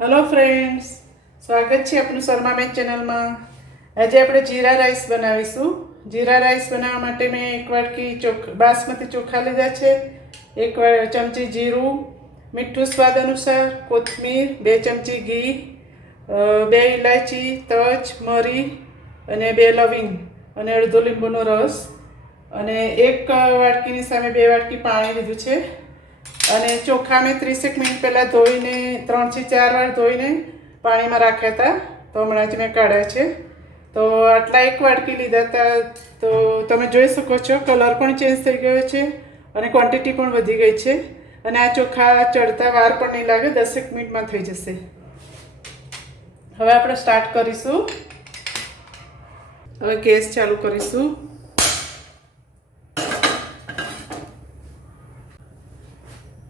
Hello friends, સ્વાગત છે આપનું શર્માબેન ચેનલમાં. આજે આપણે જીરા રાઈસ બનાવીશું. જીરા રાઈસ બનાવવા માટે મેં એક વાટકી બાસમતી ચોખા લીધા છે, એક ચમચી જીરું, મીઠું સ્વાદ અનુસાર, કોથમીર, 2 ચમચી ઘી, 2 ઇલાયચી, તજ, મરી અને 2 લવિંગ અને અડધો લીંબુનો રસ અને એક વાટકીની સામે 2 વાટકી પાણી લીધું છે. અને ચોખા મેં 30 મિનિટ પહેલાં ધોઈને 3 થી 4 વાર ધોઈને પાણીમાં રાખ્યા હતા, તો હમણાં જ મેં કાઢ્યા છે. તો આટલા એક વાટકી લીધા હતા. તો તમે જોઈ શકો છો કલર પણ ચેન્જ થઈ ગયો છે અને ક્વોન્ટિટી પણ વધી ગઈ છે. અને આ ચોખા ચડતા વાર પણ નહીં લાગે, 10 મિનિટમાં થઈ જશે. હવે આપણે સ્ટાર્ટ કરીશું. હવે ગેસ ચાલુ કરીશું.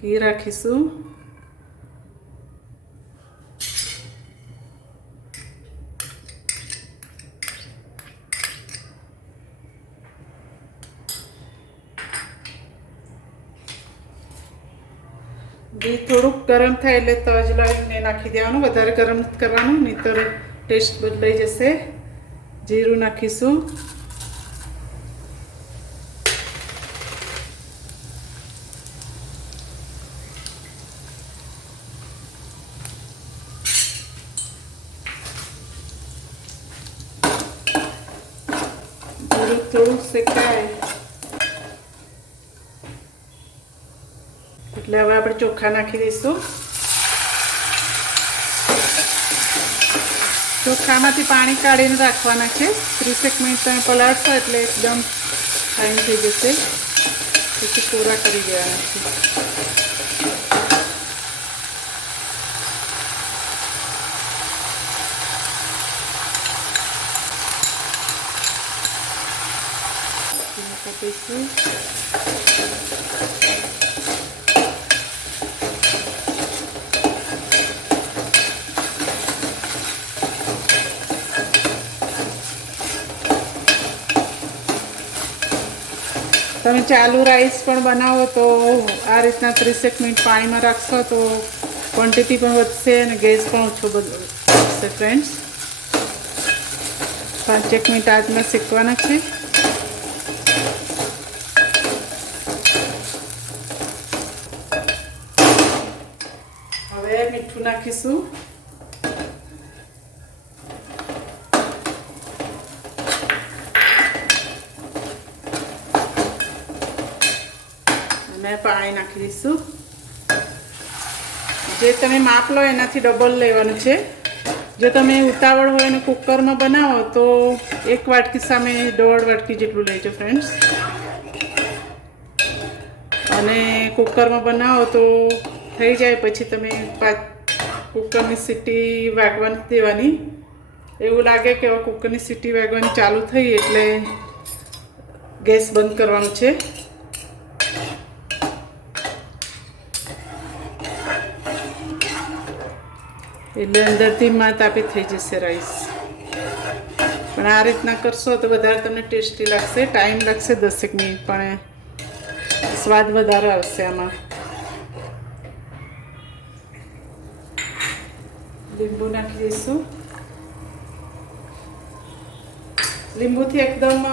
ઘી રાખીશું. ઘી થોડુંક ગરમ થાય એટલે તજ લઈને નાખી દેવાનું, વધારે ગરમ નથી કરવાનું, નહીંતર ટેસ્ટ બદલાઈ જશે. જીરું નાખીશું. થોડું શેકાય એટલે હવે આપણે ચોખા નાખી દઈશું. ચોખામાંથી પાણી કાઢીને રાખવાના છે. 30 મિનિટ તમે પલાળશો એટલે એકદમ ફાઇન થઈ જશે. પછી કોરા કરી દેવાના છે. કાપીશું. તમે ચાલુ રાઈસ પણ બનાવો તો આ રીતના 30 મિનિટ પાણીમાં રાખશો તો ક્વોન્ટિટી પણ વધશે અને ગેસ પણ ઓછો વધશે. ફ્રેન્ડ્સ, 5 મિનિટ આજમાં શેકવાના છે. હવે મીઠું નાખીશું. અને પાણી નાખી દઈશું. જે તમે માપ લો એનાથી ડબલ લેવાનું છે. જો તમે ઉતાવળ હોય અને કુકરમાં બનાવો તો 1 વાટકી સામે 1.5 વાટકી જેટલું લેજો ફ્રેન્ડ્સ. અને કુકરમાં બનાવો તો થઈ જાય પછી તમે કુકરની સીટી વાગવા નથી દેવાની. એવું લાગે કે હવે કુકરની સીટી વાગવાની ચાલુ થઈ એટલે ગેસ બંધ કરવાનું છે. એટલે અંદરથી તાપી થઈ જશે રાઈસ. પણ આ રીતના કરશો તો વધારે તમને ટેસ્ટી લાગશે. ટાઈમ લાગશે 10 મિનિટ, પણ સ્વાદ વધારે આવશે આમાં. લીંબુ નાખી દઈશું. લીંબુથી એકદમ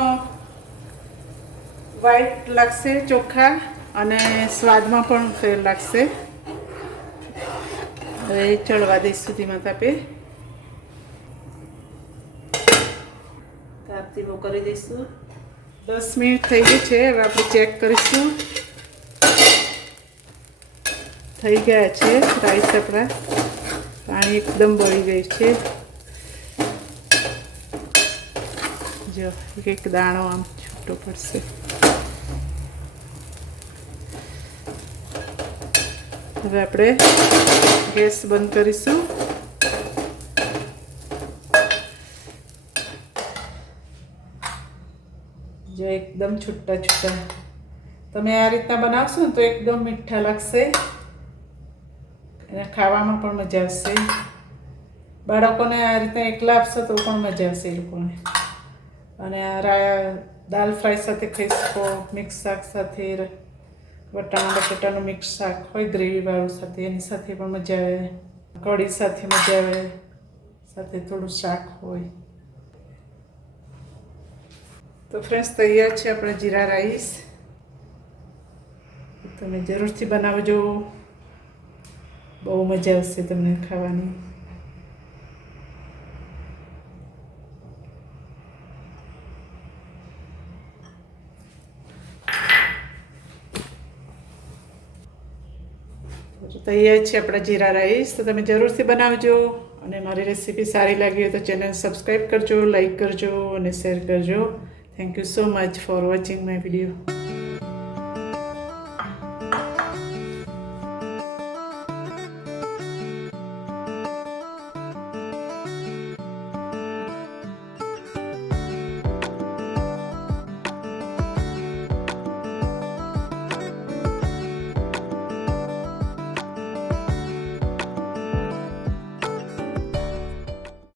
વ્હાઈટ લાગશે ચોખા અને સ્વાદમાં પણ ફેર લાગશે. હવે ચડવા દઈશું ધીમા તાપે. તાપ ધીમો કરી દઈશું. 10 મિનિટ થઈ ગઈ છે. હવે આપણે ચેક કરીશું. થઈ ગયા છે રાઈસ આપણા. પાણી એકદમ બળી ગયું છે. જો એક દાણો આમ છૂટો પડશે. હવે આપણે ગેસ બંધ કરીશું. જો એકદમ છૂટા છૂટા તમે આ રીતના બનાવશો ને તો એકદમ મીઠા લાગશે અને ખાવામાં પણ મજા આવશે. બાળકોને આ રીતના એકલા આપશો તો પણ મજા આવશે એ લોકોને. અને આ દાલ ફ્રાય સાથે ખાઈ શકો, મિક્સ શાક સાથે, વટાણા બટેટાનું મિક્સ શાક હોય ગ્રેવીવાળું સાથે, એની સાથે પણ મજા આવે. કઢી સાથે મજા આવે, સાથે થોડું શાક હોય. તો ફ્રેન્ડ્સ તૈયાર છે આપણા જીરા રાઈસ. તમે જરૂરથી બનાવજો, બહુ મજા આવશે તમને ખાવાની. તૈયાર છે આપણા જીરા રાઈસ. તો તમે જરૂરથી બનાવજો, અને મારી રેસીપી સારી લાગી હોય તો ચેનલ સબસ્ક્રાઈબ કરજો, લાઈક કરજો અને શેર કરજો. Thank you so much for watching my video.